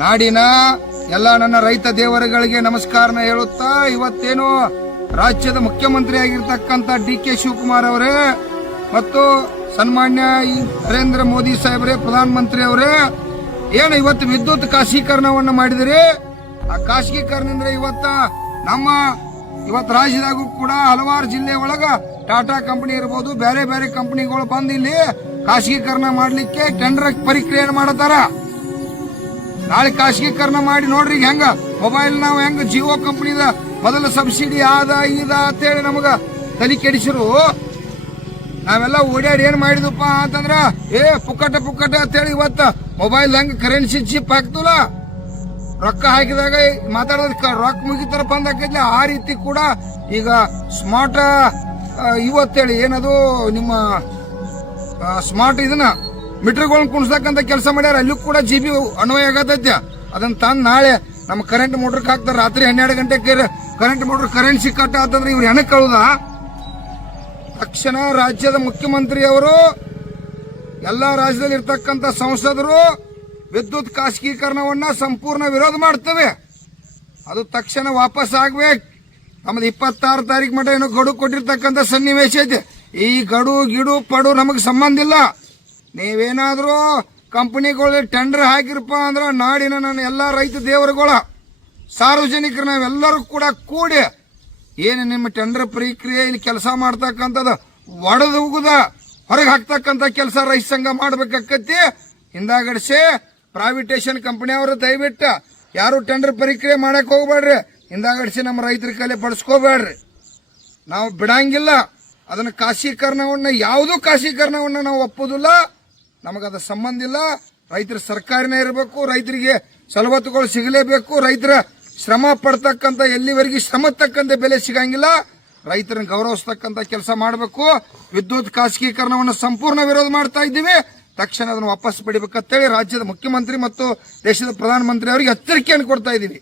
ನಾಡಿನ ಎಲ್ಲ ನನ್ನ ರೈತ ದೇವರುಗಳಿಗೆ ನಮಸ್ಕಾರನ ಹೇಳುತ್ತಾ ಇವತ್ತೇನು ರಾಜ್ಯದ ಮುಖ್ಯಮಂತ್ರಿ ಆಗಿರ್ತಕ್ಕಂಥ ಡಿ.ಕೆ. ಶಿವಕುಮಾರ್ ಅವರೇ ಮತ್ತು ಸನ್ಮಾನ್ಯ ನರೇಂದ್ರ ಮೋದಿ ಸಾಹೇಬರೇ ಪ್ರಧಾನಮಂತ್ರಿ ಅವರೇ ಏನು ಇವತ್ತು ವಿದ್ಯುತ್ ಖಾಸಗೀಕರಣವನ್ನು ಮಾಡಿದಿರಿ. ಆ ಖಾಸಗೀಕರಣದಿಂದ ಇವತ್ತು ರಾಜ್ಯದಾಗೂ ಕೂಡ ಹಲವಾರು ಜಿಲ್ಲೆ ಒಳಗ ಟಾಟಾ ಕಂಪನಿ ಇರಬಹುದು, ಬೇರೆ ಬೇರೆ ಕಂಪನಿಗಳು ಬಂದು ಇಲ್ಲಿ ಖಾಸಗೀಕರಣ ಮಾಡ್ಲಿಕ್ಕೆ ಟೆಂಡರ್ ಪ್ರಕ್ರಿಯೆ ಮಾಡತಾರ. ನಾಳೆ ಖಾಸಗೀಕರಣ ಮಾಡಿ ನೋಡ್ರಿ ಹೆಂಗ ಮೊಬೈಲ್ ನಾವು ಹೆಂಗ ಜಿಯೋ ಕಂಪನಿದ ಮೊದಲ ಸಬ್ಸಿಡಿ ಆದ ಅಂತೇಳಿ ನಮಗ ತಲೆ ಕೆಡಿಸಿರು. ನಾವೆಲ್ಲ ಓಡಾಡಿ ಏನ್ ಮಾಡಿದ್ವಪ್ಪ ಅಂತಂದ್ರ ಪುಕ್ಕಟ ಅಂತೇಳಿ ಇವತ್ತ ಮೊಬೈಲ್ ಹೆಂಗ ಕರೆನ್ಸಿ ಚಿಪ್ ಹಾಕ್ತಲ್ಲ, ರೊಕ್ಕ ಹಾಕಿದಾಗ ಮಾತಾಡೋದ್ ರೊಕ್ಕ ಮುಗಿತರ ಬಂದ್ ಹಾಕಿದ್ಲಿ. ಆ ರೀತಿ ಕೂಡ ಈಗ ಸ್ಮಾರ್ಟ್ ಇವತ್ತೇಳಿ ಏನದು ನಿಮ್ಮ ಸ್ಮಾರ್ಟ್ ಇದನ್ನ ಮೀಟರ್ಗಳನ್ನ ಕುಣಿಸ್ತಕ್ಕಂತ ಕೆಲಸ ಮಾಡ್ಯಾರ. ಅಲ್ಲೂ ಕೂಡ GB ಅನ್ವಯ ಆಗತೈತೆ. ಅದನ್ನ ತಂದ್ ನಾಳೆ ನಮ್ಮ ಕರೆಂಟ್ ಮೋಟರ್ ಹಾಕ್ತಾರ. ರಾತ್ರಿ 12 ಗಂಟೆಗೆ ಕರೆಂಟ್ ಮೋಟರ್ ಕರೆನ್ಸಿ ಕಟ್ ಆತಂದ್ರೆ ಇವ್ರು ಹೆಣಕ್ ಕಳುದ. ತಕ್ಷಣ ರಾಜ್ಯದ ಮುಖ್ಯಮಂತ್ರಿ ಅವರು ಎಲ್ಲಾ ರಾಜ್ಯದಲ್ಲಿ ಇರ್ತಕ್ಕಂಥ ಸಂಸದರು ವಿದ್ಯುತ್ ಖಾಸಗೀಕರಣವನ್ನ ಸಂಪೂರ್ಣ ವಿರೋಧ ಮಾಡ್ತವೆ. ಅದು ತಕ್ಷಣ ವಾಪಸ್ ಆಗ್ಬೇಕು. ನಮ್ದು 26 ತಾರೀಕು ಮಟ್ಟ ಏನೋ ಗಡು ಕೊಟ್ಟಿರ್ತಕ್ಕಂಥ ಸನ್ನಿವೇಶ ಐತೆ. ಈ ಗಡು ಗಿಡು ಪಡು ನಮಗ್ ಸಂಬಂಧ ಇಲ್ಲ. ನೀವೇನಾದ್ರೂ ಕಂಪನಿಗಳು ಟೆಂಡರ್ ಹಾಕಿರಪ್ಪ ಅಂದ್ರ ನಾಡಿನ ನನ್ನ ಎಲ್ಲಾ ರೈತ ದೇವರುಗಳ ಸಾರ್ವಜನಿಕರು ನಾವೆಲ್ಲರೂ ಕೂಡ ಕೂಡಿ ಏನು ನಿಮ್ಮ ಟೆಂಡರ್ ಪ್ರಕ್ರಿಯೆ ಇಲ್ಲಿ ಕೆಲಸ ಮಾಡ್ತಕ್ಕಂಥದ್ದು ಒಡೆದು ಹೋಗುದ ಹೊರಗೆ ಹಾಕ್ತಕ್ಕಂಥ ಕೆಲಸ ರೈತ ಸಂಘ ಮಾಡ್ಬೇಕಾಕತಿ. ಹಿಂದಾಗಡಿಸಿ ಪ್ರೈವೇಟೇಷನ್ ಕಂಪನಿ ಅವರು ದಯವಿಟ್ಟು ಯಾರು ಟೆಂಡರ್ ಪ್ರಕ್ರಿಯೆ ಮಾಡಕ್ ಹೋಗ್ಬೇಡ್ರಿ. ಹಿಂದಾಗಡಿಸಿ ನಮ್ಮ ರೈತರ ಕೈಲಿ ಪಡಿಸ್ಕೋಬೇಡ್ರಿ. ನಾವು ಬಿಡಂಗಿಲ್ಲ. ಅದನ್ನ ಖಾಸಗೀಕರಣವನ್ನ ಯಾವುದೂ ಖಾಸಗೀಕರಣವನ್ನ ನಾವು ಒಪ್ಪುದಿಲ್ಲ. ನಮಗದ ಸಂಬಂಧ ಇಲ್ಲ. ರೈತರ ಸರ್ಕಾರನೇ ಇರಬೇಕು. ರೈತರಿಗೆ ಸವಲತ್ತುಗಳು ಸಿಗಲೇಬೇಕು. ರೈತರ ಶ್ರಮ ಪಡ್ತಕ್ಕಂಥ ಎಲ್ಲಿವರೆಗೆ ಶ್ರಮ ತಕ್ಕಂತ ಬೆಲೆ ಸಿಗಂಗಿಲ್ಲ. ರೈತರನ್ನ ಗೌರವಿಸ್ತಕ್ಕಂಥ ಕೆಲಸ ಮಾಡಬೇಕು. ವಿದ್ಯುತ್ ಖಾಸಗೀಕರಣವನ್ನು ಸಂಪೂರ್ಣ ವಿರೋಧ ಮಾಡ್ತಾ ಇದ್ದೀವಿ. ತಕ್ಷಣ ಅದನ್ನು ವಾಪಸ್ ಪಡಿಬೇಕಂತೇಳಿ ರಾಜ್ಯದ ಮುಖ್ಯಮಂತ್ರಿ ಮತ್ತು ದೇಶದ ಪ್ರಧಾನಮಂತ್ರಿ ಅವರಿಗೆ ಎಚ್ಚರಿಕೆಯನ್ನು ಕೊಡ್ತಾ ಇದ್ದೀವಿ.